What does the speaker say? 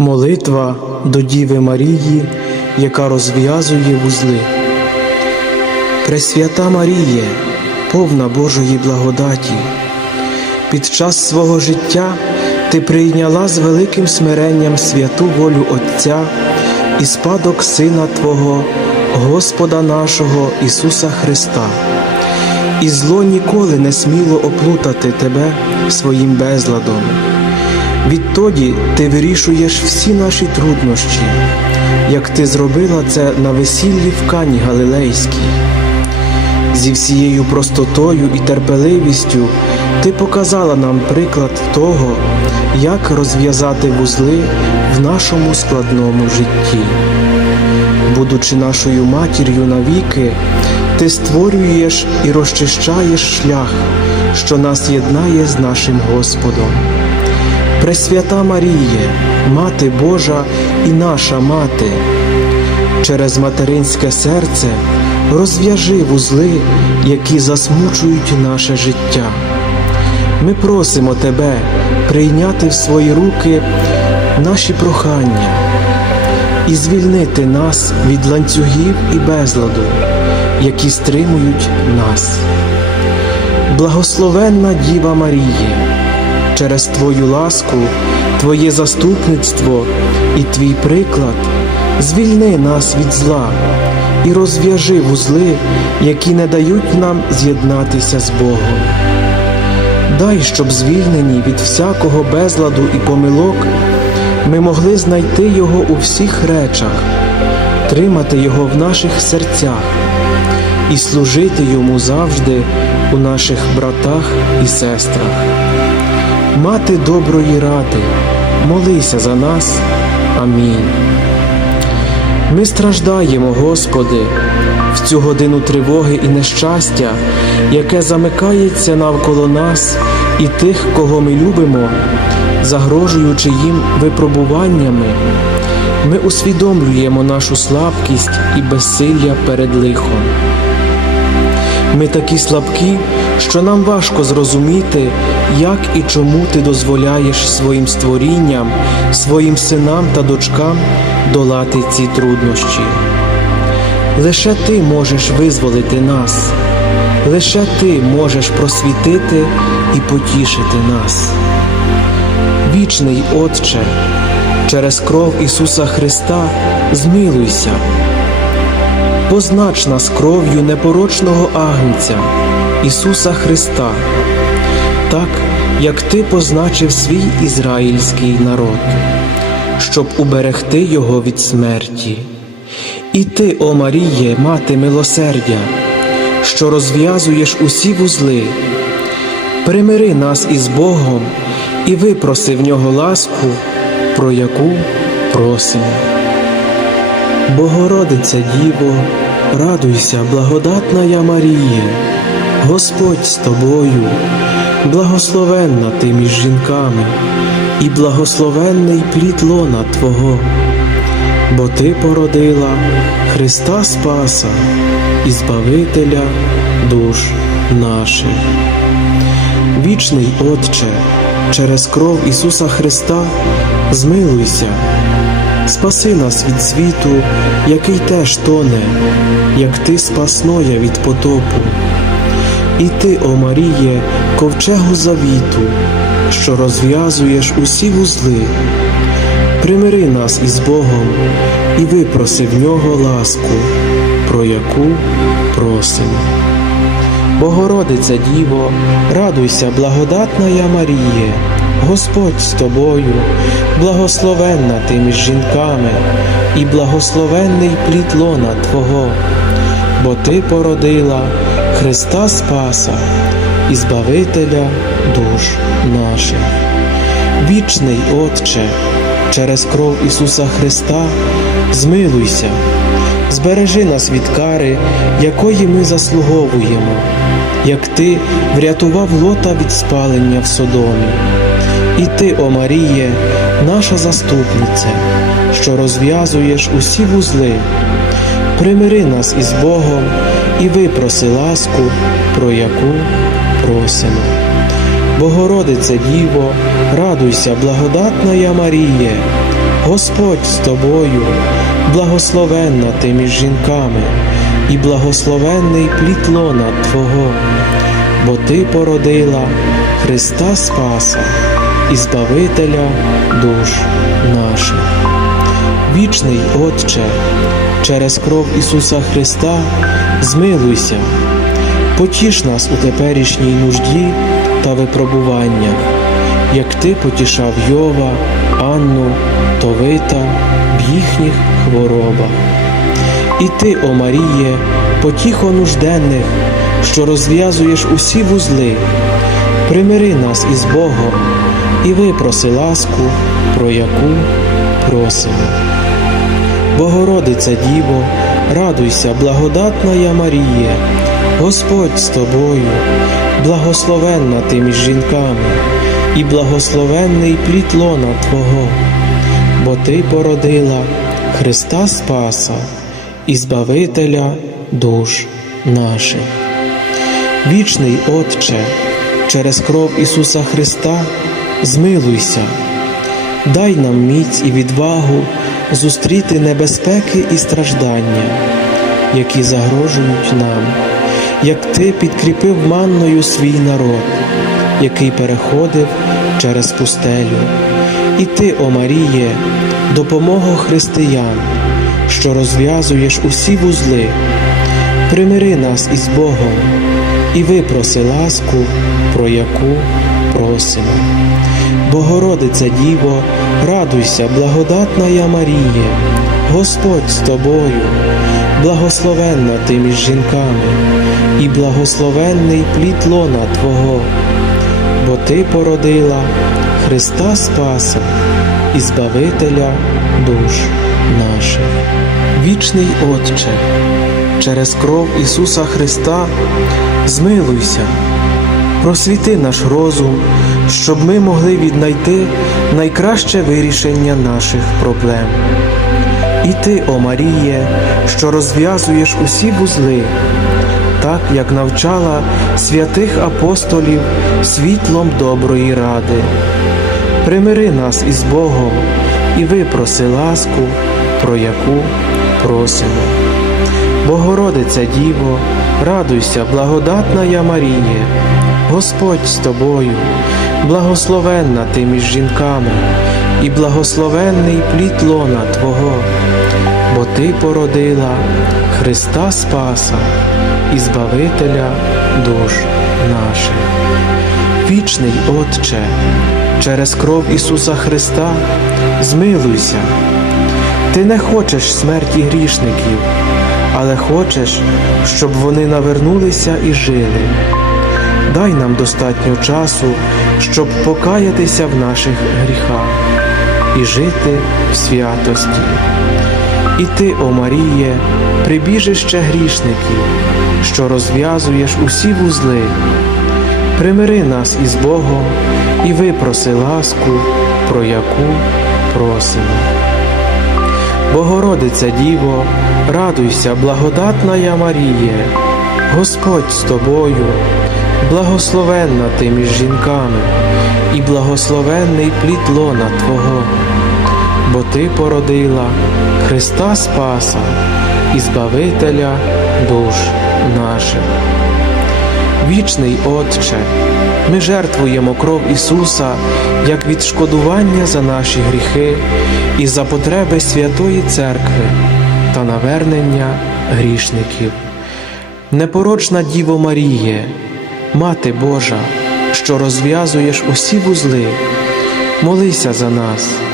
Молитва до Діви Марії, яка розв'язує вузли. Пресвята Маріє, повна Божої благодаті, під час свого життя ти прийняла з великим смиренням святу волю Отця і спадок Сина Твого, Господа нашого Ісуса Христа, і зло ніколи не сміло оплутати тебе своїм безладом. Відтоді ти вирішуєш всі наші труднощі, як ти зробила це на весіллі в Кані Галилейській. Зі всією простотою і терпеливістю ти показала нам приклад того, як розв'язати вузли в нашому складному житті. Будучи нашою матір'ю навіки, ти створюєш і розчищаєш шлях, що нас єднає з нашим Господом. Пресвята Маріє, Мати Божа і наша мати, через материнське серце розв'яжи вузли, які засмучують наше життя. Ми просимо Тебе прийняти в свої руки наші прохання і звільнити нас від ланцюгів і безладу, які стримують нас. Благословенна Діва Маріє, через Твою ласку, Твоє заступництво і Твій приклад звільни нас від зла і розв'яжи вузли, які не дають нам з'єднатися з Богом. Дай, щоб звільнені від всякого безладу і помилок, ми могли знайти Його у всіх речах, тримати Його в наших серцях і служити Йому завжди у наших братах і сестрах. Мати доброї ради, молися за нас. Амінь. Ми страждаємо, Господи, в цю годину тривоги і нещастя, яке замикається навколо нас і тих, кого ми любимо, загрожуючи їм випробуваннями. Ми усвідомлюємо нашу слабкість і безсилля перед лихом. Ми такі слабкі, що нам важко зрозуміти, як і чому ти дозволяєш своїм створінням, своїм синам та дочкам долати ці труднощі. Лише ти можеш визволити нас, лише ти можеш просвітити і потішити нас. Вічний Отче, через кров Ісуса Христа змилуйся познач нас кров'ю непорочного Агнця, Ісуса Христа, так як Ти позначив свій ізраїльський народ, щоб уберегти його від смерті. І ти, о Маріє, мати милосердя, що розв'язуєш усі вузли, примири нас із Богом і випроси в нього ласку, про яку просимо. Богородиця Діво, радуйся, благодатна я Маріє, Господь з тобою, благословенна ти між жінками, і благословенний плід лона Твого, бо Ти породила Христа Спаса і Збавителя душ наших. Вічний Отче, через кров Ісуса Христа змилуйся. Спаси нас від світу, який теж тоне, як ти спас Ноя від потопу. І ти, о Маріє, ковчегу завіту, що розв'язуєш усі вузли, примири нас із Богом і випроси в нього ласку, про яку просимо. Богородиця Діво, радуйся, благодатна я Маріє, Господь з тобою, благословенна ти між жінками, і благословенний плід лона Твого, бо Ти породила Христа Спаса і Збавителя душ наших. Вічний Отче, через кров Ісуса Христа, змилуйся, збережи нас від кари, якої ми заслуговуємо, як Ти врятував лота від спалення в Содомі. І ти, о Маріє, наша заступниця, що розв'язуєш усі вузли, примири нас із Богом і випроси ласку, про яку просимо. Богородице Діво, радуйся, благодатна я Маріє, Господь з тобою, благословенна ти між жінками, і благословенний плід лона Твого, бо Ти породила Христа Спаса і Збавителя душ наших. Вічний Отче, через кров Ісуса Христа змилуйся, потіш нас у теперішній нужді та випробуваннях, як Ти потішав Йова, Анну, Товита в їхніх хворобах. І ти, о Маріє, потіхо нужденних, що розв'язуєш усі вузли, примири нас із Богом і випроси ласку, про яку просимо. Богородиця Діво, радуйся, благодатна я Маріє, Господь з тобою, благословенна ти між жінками, і благословенний плід лона Твого, бо Ти породила Христа Спаса і Збавителя душ наших. Вічний Отче, через кров Ісуса Христа змилуйся, дай нам міць і відвагу зустріти небезпеки і страждання, які загрожують нам, як Ти підкріпив манною свій народ, який переходив через пустелю. І ти, о Маріє, допомога християн, що розв'язуєш усі вузли, примири нас із Богом і випроси ласку, про яку просимо. Богородиця Діво, радуйся, благодатна я Маріє, Господь з тобою, благословенна ти між жінками, і благословенний плід лона Твого, бо Ти породила Христа Спаса і Збавителя душ наших. Вічний Отче, через кров Ісуса Христа змилуйся, просвіти наш розум, щоб ми могли віднайти найкраще вирішення наших проблем. І ти, о Маріє, що розв'язуєш усі вузли, так як навчала святих апостолів світлом доброї ради. Примири нас із Богом і випроси ласку, про яку просимо. Богородиця Діво, радуйся, благодатна я Маріє, Господь з тобою, благословенна ти між жінками, і благословенний плід лона Твого, бо Ти породила Христа Спаса і Збавителя душ наших. Вічний Отче, через кров Ісуса Христа змилуйся. Ти не хочеш смерті грішників, але хочеш, щоб вони навернулися і жили. Дай нам достатньо часу, щоб покаятися в наших гріхах і жити в святості. І ти, о Маріє, прибіжище грішників, що розв'язуєш усі вузли. Примири нас із Богом і випроси ласку, про яку просимо. Богородиця Діво, радуйся, благодатна я Маріє, Господь з тобою, благословенна ти між жінками, і благословенний плід лона Твого, бо Ти породила Христа Спаса і Збавителя душ наших. Вічний Отче, ми жертвуємо кров Ісуса як відшкодування за наші гріхи і за потреби Святої Церкви та навернення грішників. Непорочна Діво Маріє, Мати Божа, що розв'язуєш усі вузли, молися за нас.